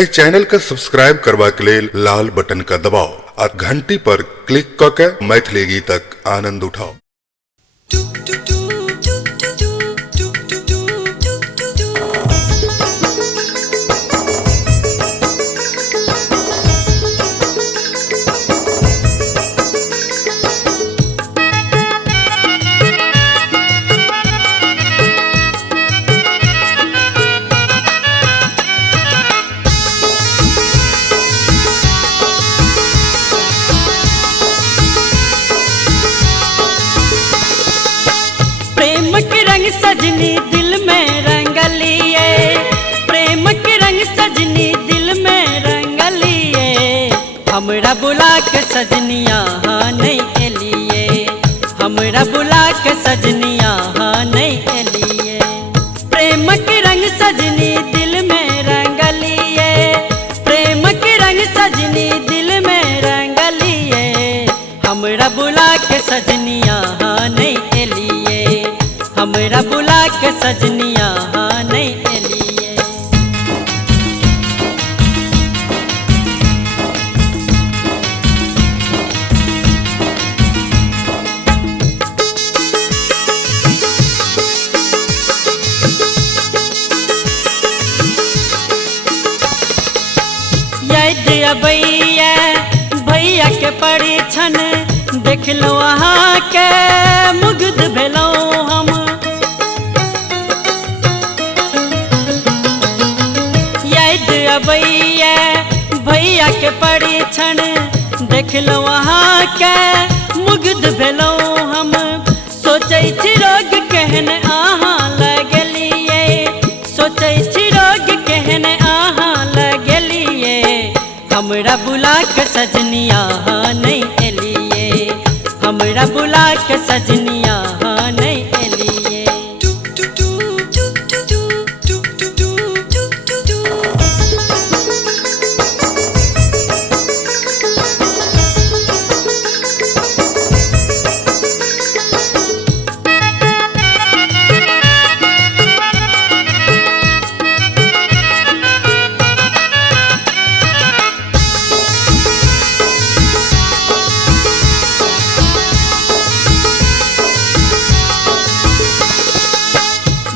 ए channel का subscribe करवा के लेल लाल बटन का दबाओ और घंटी पर क्लिक करके मैथिली गीतक आनंद उठाओ। सजनी दिल में रंग लिए, प्रेम के रंग सजनी दिल में रंग लिए, हमरा बुला के सजनिया हाँ नहीं एलिए, हमरा बुला के सजनिया हाँ नहीं एलिए। प्रेम के रंग सजनी दिल में रंग लिए, प्रेम के रंग सजनी दिल में रंग लिए, हमरा बुला के सजनिया हाँ नहीं एलिए, हमरा बुला के सजनिया हाँ नहीं एलिए। भैया भैया के परीक्षण देख लो वहाँ के मुग्ध भेलो हम, भैया भैया के परीक्षण देख लो वहाँ के मुग्ध भेलो हम। सोचे छी रोग कहने आहाँ लगलिए, सोचे छी रोग कहने आहाँ लगलिए, हमरा बुला के सजनिया हाँ नहीं एलिए, हमरा बुला के सजनिया हाँ नहीं एलिए।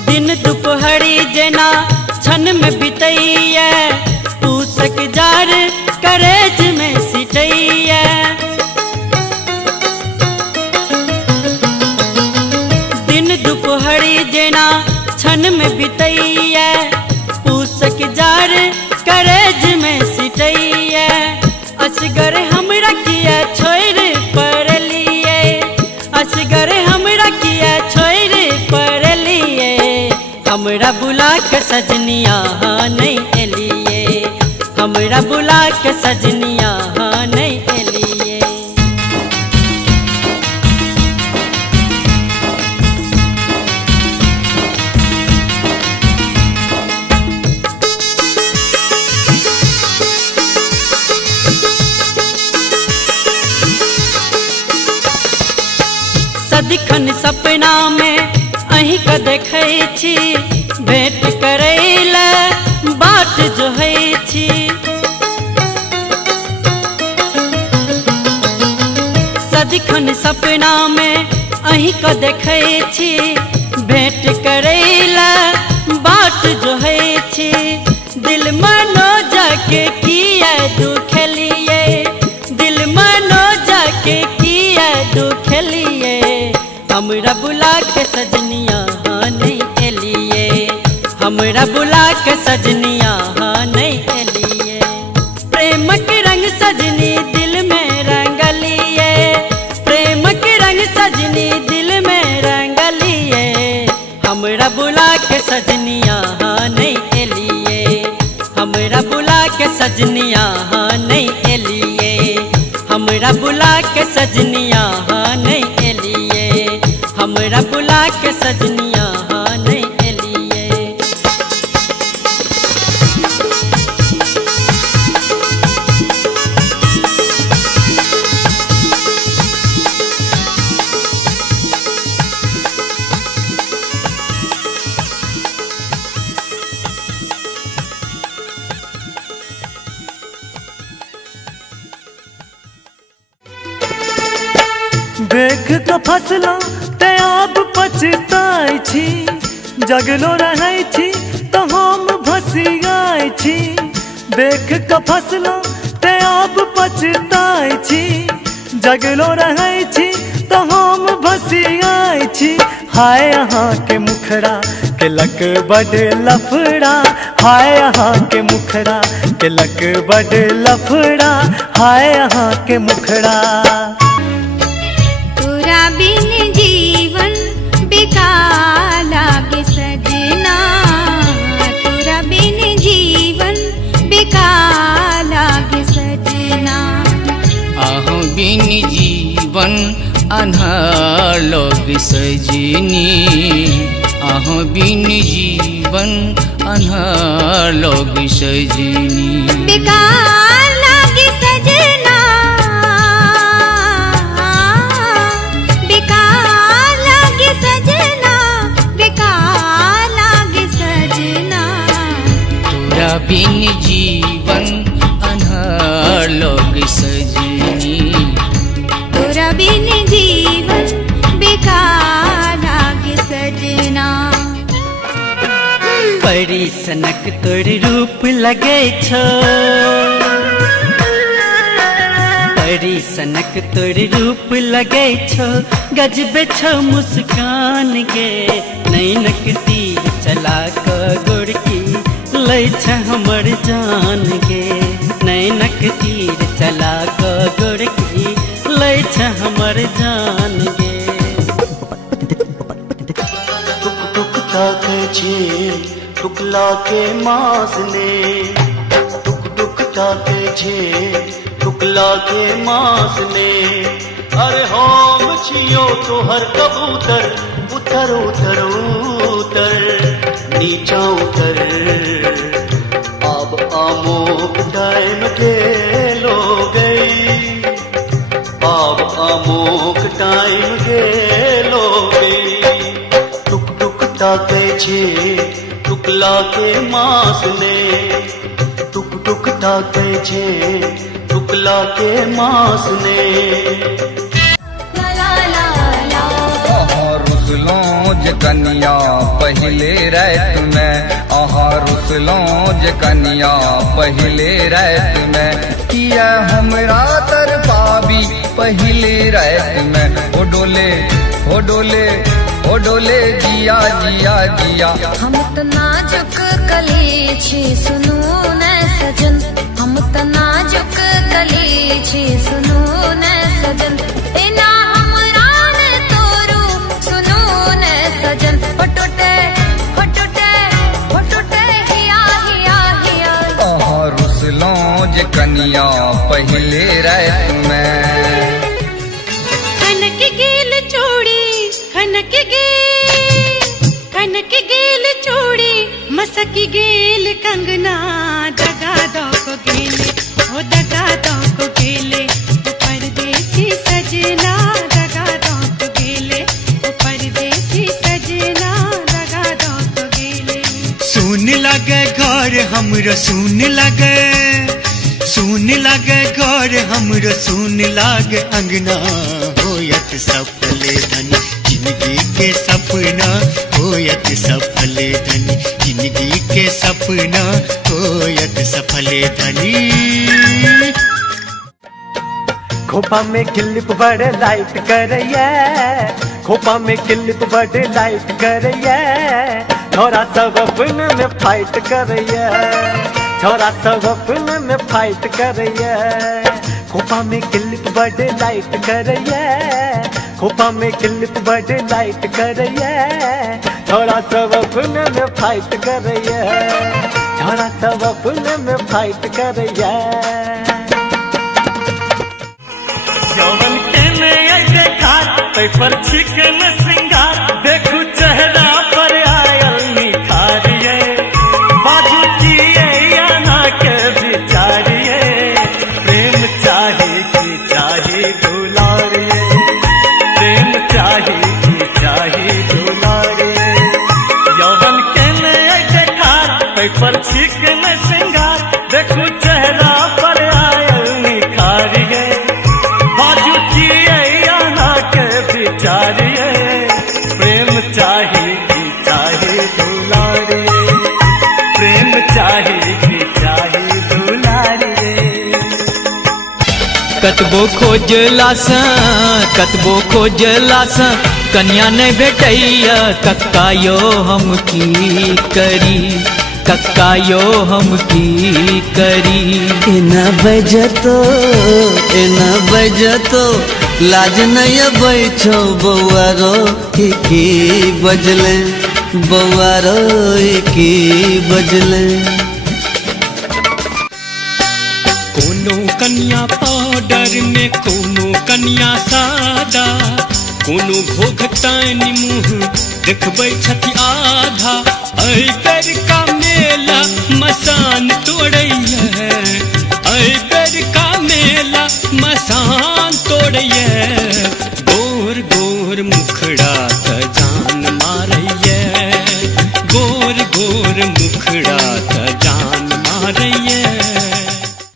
दिन दुपहरी जना छन में बितैया, पूसक जार करेज में सिटैया, दिन दुपहरी जना छन में बितैया, पूसक जार करेज में सिटैया, असगर हमरा किया छोड़ पर लिए, असगर हमरा किया छोड़ पर लिए, हमरा बुला के सजनिया हाँ नहीं एलिए, हमरा बुला के सजनिया हाँ नहीं एलिए। सदिखन सपना में अहीं का देखै छी, भेंट करैला बाट जोहै छी, सदिखन सपना में अहीं का देखै छी, भेंट करैला बाट जोहै छी, दिल मनो जाके किया दुख लिए, दिल मनो जाके किया दुख लिए, हमरा बुला के सजनिया हाँ नहीं एलिए, हमरा बुला के सजनिया हाँ नहीं एलिए। प्रेम के रंग सजनी दिल में रंग लिए, प्रेम के रंग सजनी दिल में रंग लिए, हमरा बुला के सजनिया हाँ नहीं एलिए, हमरा बुला के सजनिया हाँ नहीं एलिए, हमरा बुला के सजनिया हाँ नहीं एलिए, हमरा बुला के सजनिया हाँ नहीं एलिए। देख के फसलों ते अब पछताई छी, जगलो रहै छी तो हम भसियाई छी। देख के फसलों ते अब पछताई छी, जगलो रहै छी तो हम भसियाई छी। हाय यहाँ के मुखड़ा के लक बड़ लफड़ा, हाय यहाँ के मुखड़ा के लक बड़ लफड़ा, हाय यहाँ के मुखड़ा। तोरा बिन जीवन बेकार लागे सजना, तोरा बिन जीवन बेकार लागे सजना। आहो बिन जीवन अन्हार लागे सजनी, आहो बिन जीवन अन्हार लागे सजनी। बेकार लागे सजना, बेकार लागे सजना, बेकार लागे सजना। तोरा बिन जीवन अन्हार लागे सजनी, तोरा बिन जीवन बेकार लागे सजना। परी सनक तोर रूप लगे छो, परी सनक तोर रूप लगे छो, गजबे छो मुस्कान गे। नैनक तीर चला क गोरकी लै छ हमर जान गे, नैनक तीर चला क गोरकी लै छ हमर जान गे। टुक टुक ताके छे टुकला के मास ने, टुक टुक ताके छे टुकला के मास ने। अरे हम छियो तोहर कबूतर, उतर उतर उतर नीचा उतर। अब आमोक टाइम गेलो गई, अब आमोक टाइम गेलो गई। टुक टुक ताके छे टुकला के मास ने, टुक टुक ताके छे टुकला के मास ने। रुसलों जे कन्या पहले रात में, आहा रुसलों जे कन्या पहले रात में। किया हमरा तरपाबी पहले रात में। ओ डोले ओ डोले ओ डोले जिया जिया जिया। हम त नाजुक कली छी सुनू न सजन, हम त नाजुक कली छी सुनू न सजन। एना हमरा ने तोरू सुनू न सजन। हो टूटे हो टूटे हो टूटे हिया हिया हिया। आहा रुसलों जे कन्या पहले रात में। खनक गेल चूड़ी खनक गेल चूड़ी, मसक गेल कंगना। दगा दो को गेले हो दगा दो को गेले, परदेसी सजना। दगा दो को गेले परदेसी सजना, दगा दो को गेले। सुन लगे घर हमरो सुन लगे, सुन लगे घर हमरो सुन लागे अंगना। होयत सफल धनी जिंदगी के सपना, होयत सफल धनी जिंदगी के सपना, होयत सफल धनी। खोपा में क्लिप बड़े लाइट करैया, खोपा में क्लिप बड़े लाइट करैया। छोरा सब अपने में फाइट करैया, छोरा सब अपने में फाइट करैया। खोपा में क्लिप बड़े लाइट करैया, खोपा में क्लिप बड़े लाइट करैया। छोरा सब अपने में फाइट करैया, छोरा सब अपने में फाइट करैया। जवन के में देखा पर चिकन सिंगार, देखू चेहरा पर आयल निखारिए। बाजू किए या ना के विचारिए, प्रेम चाहे कि चाहे दुलारिए, प्रेम चाहे कि चाहे दुलारिए। यौवन के में देखा पर चिकन सिंगार, देखू चेहरा पर आयल निखारिए। बाजू किए या ना के कतबो खोजला सा कन्या नहीं भेटैया कक्का यो हम की करी, कक्का यो हम की करी। एना बजतो लाज नहीं बैठो बौआरो की बजले, बौआरो की बजले। कोनो कन्या पाउडर में कोनो कन्या सादा, कोनो घोघतानी मुँह देखबै छथि आधा। ऐ बेर का मेला मसान तोड़ैया, ऐ बेर का मेला मसान तोड़ैया। गोर गोर मुखड़ा त जान मारैया, गोर गोर मुखड़ा